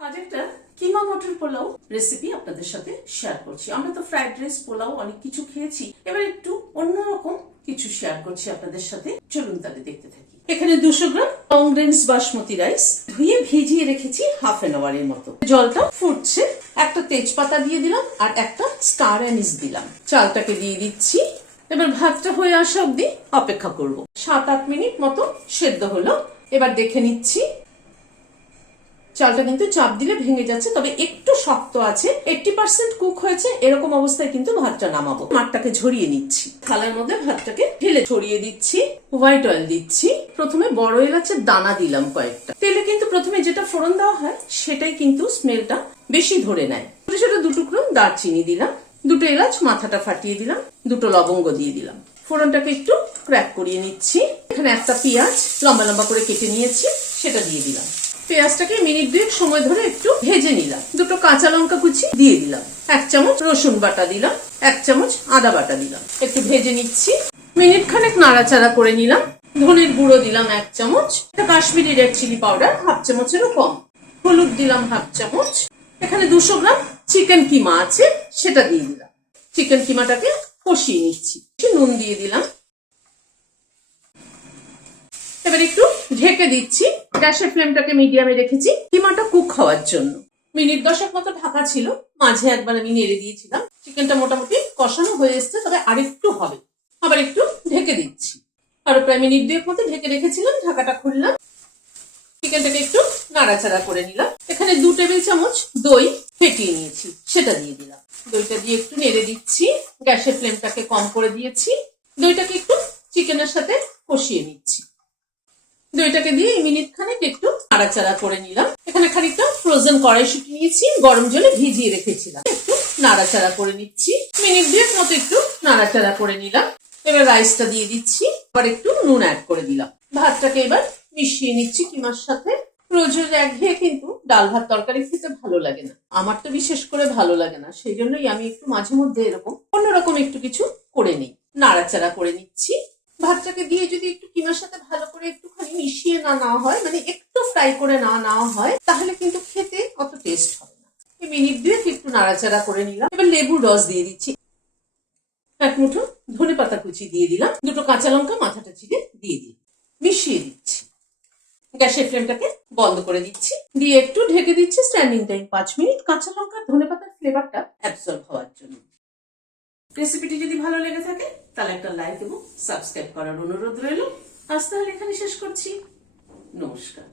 আজ একটা কিমা মটর পোলাও রেসিপি আপনাদের সাথে শেয়ার করছি। আমরা তো ফ্রাইড রাইস, পোলাও অনেক কিছু খেয়েছি, এবার একটু অন্যরকম কিছু শেয়ার করছি আপনাদের সাথে। চলুন তাহলে দেখতে থাকি। এখানে 200 গ্রাম লং রেঞ্জ বাসমতি রাইস ধুয়ে ভিজিয়ে রেখেছি হাফ এন আওয়ারের মতো। জলটা ফুটছে, একটা তেজপাতা দিয়ে দিলাম আর একটা স্টার অ্যানিস দিলাম। চালটাকে দিয়ে দিচ্ছি। এবার ভাতটা হয়ে আসা অব্দি অপেক্ষা করব। 7-8 মিনিট মতো সেদ্ধ হলো। এবার দেখে নিচ্ছি। চালটা কিন্তু চাপ দিলে ভেঙে যাচ্ছে, তবে একটু শক্ত আছে। 80% কুক হয়েছে। এরকম অবস্থায় কিন্তু ভাতটা নামাবো। মাঠটাকে ঝরিয়ে নিচ্ছি। থালার মধ্যে ভাতটাকে ঢেলে ছড়িয়ে দিচ্ছি। হোয়াইট অয়েল দিচ্ছি। প্রথমে বড় এলাচের দানা দিলাম কয়েকটা। তেলে কিন্তু প্রথমে যেটা ফোড়ন দেওয়া হয় সেটাই কিন্তু স্মেলটা বেশি ধরে নেয়। ছোট ছোট 2 টুকরো দারচিনি দিলাম, 2টো এলাচ মাথাটা ফাটিয়ে দিলাম, 2টো লবঙ্গ দিয়ে দিলাম। ফোড়নটাকে একটু ক্র্যাক করিয়ে নিচ্ছি। এখানে একটা পেঁয়াজ লম্বা লম্বা করে কেটে নিয়েছি, সেটা দিয়ে দিলাম। পেঁয়াজটাকে মিনিট 2 সময় ধরে একটু ভেজে নিলাম। 2টো কাঁচা লঙ্কা কুচি দিয়ে দিলাম, 1 চামচ রসুন বাটা দিলাম, 1 চামচ আদা বাটা দিলাম। একটু ভেজে নিচ্ছি। মিনিট খানেক নাড়াচাড়া করে নিলাম। ধনের গুঁড়ো দিলাম 1 চামচ, এটা Kashmiri red chilli powder half চামচেরও কম, হলুদ দিলাম হাফ চামচ। এখানে 200 গ্রাম চিকেন কিমা আছে, সেটা দিয়ে দিলাম। চিকেন কিমাটাকে কষিয়ে নিচ্ছি। নুন দিয়ে দিলাম। এবার একটু ঢেকে দিচ্ছি। গ্যাসের ফ্লেমটাকে মিডিয়ামে রেখেছি কিমাটা কুক হওয়ার জন্য। মিনিট 10 মতো ঢাকা ছিল, মাঝে একবার আমি নেড়ে দিয়েছিলাম। চিকেনটা মোটামুটি কষানো হয়ে এসছে, তবে আরেকটু হবে। আবার একটু ঢেকে দিচ্ছি। আরো প্রায় মিনিট 2 মতো ঢেকে রেখেছিলাম। ঢাকাটা খুললাম। চিকেনটাকে একটু নাড়াচাড়া করে নিলাম। এখানে 2 টেবিল চামচ দই ফেটিয়ে নিয়েছি, সেটা দিয়ে দিলাম। দইটা দিয়ে একটু নেড়ে দিচ্ছি। গ্যাসের ফ্লেমটাকে কম করে দিয়েছি। দইটাকে একটু চিকেনের সাথে কষিয়ে নিচ্ছি। দইটাকে দিয়ে মিনিট খানেক একটু নাড়াচাড়া করে নিলাম। এখানে খানিকটা ফ্রোজেন কড়াইশুঁটি নিয়েছি, গরম জলে ভিজিয়ে রেখেছিলাম। একটু নাড়াচাড়া করে নিচ্ছি। মিনিট 2 মতো একটু নাড়াচাড়া করে নিলাম। এবার রাইসটা দিয়ে দিচ্ছি। আবার একটু নুন অ্যাড করে দিলাম। ভাতটাকে এবার মিশিয়ে নিচ্ছি কিমার সাথে। রোজের একঘেয়ে কিন্তু ডাল ভাত তরকারি খেতে ভালো লাগে না। আমার তো বিশেষ করে ভালো লাগে না, সেই জন্যই আমি একটু মাঝে মধ্যে এরকম অন্যরকম একটু কিছু করে নিই। নাড়াচাড়া করে নিচ্ছি। ভাতটাকে দিয়ে যদি একটু কিমার সাথে ভালো করে একটুখানি মিশিয়ে না নেওয়া হয়, মানে একটু ফ্রাই করে না নেওয়া হয়, তাহলে কিন্তু খেতে অত টেস্ট হবে না। এই মিনিট 2 একটু নাড়াচাড়া করে নিলাম। এবার লেবুর রস দিয়ে দিচ্ছি। 1 মুঠো ধনেপাতা কুচি দিয়ে দিলাম। 2টো কাঁচা লঙ্কা মাথাটা চিড়ে দিয়ে দিলাম। মিশিয়ে দিচ্ছি। গ্যাসের ফ্লেমটাকে বন্ধ করে দিচ্ছি। দিয়ে একটু ঢেকে দিচ্ছি স্ট্যান্ডিং টাইম 5 মিনিট, কাঁচা লঙ্কা ধনেপাতার ফ্লেভারটা অ্যাবসর্ব হওয়ার জন্য। রেসিপিটি যদি ভালো লেগে থাকে তাহলে একটা লাইক এবং সাবস্ক্রাইব করার অনুরোধ রইল। আজ তাহলে এখানে শেষ করছি। নমস্কার।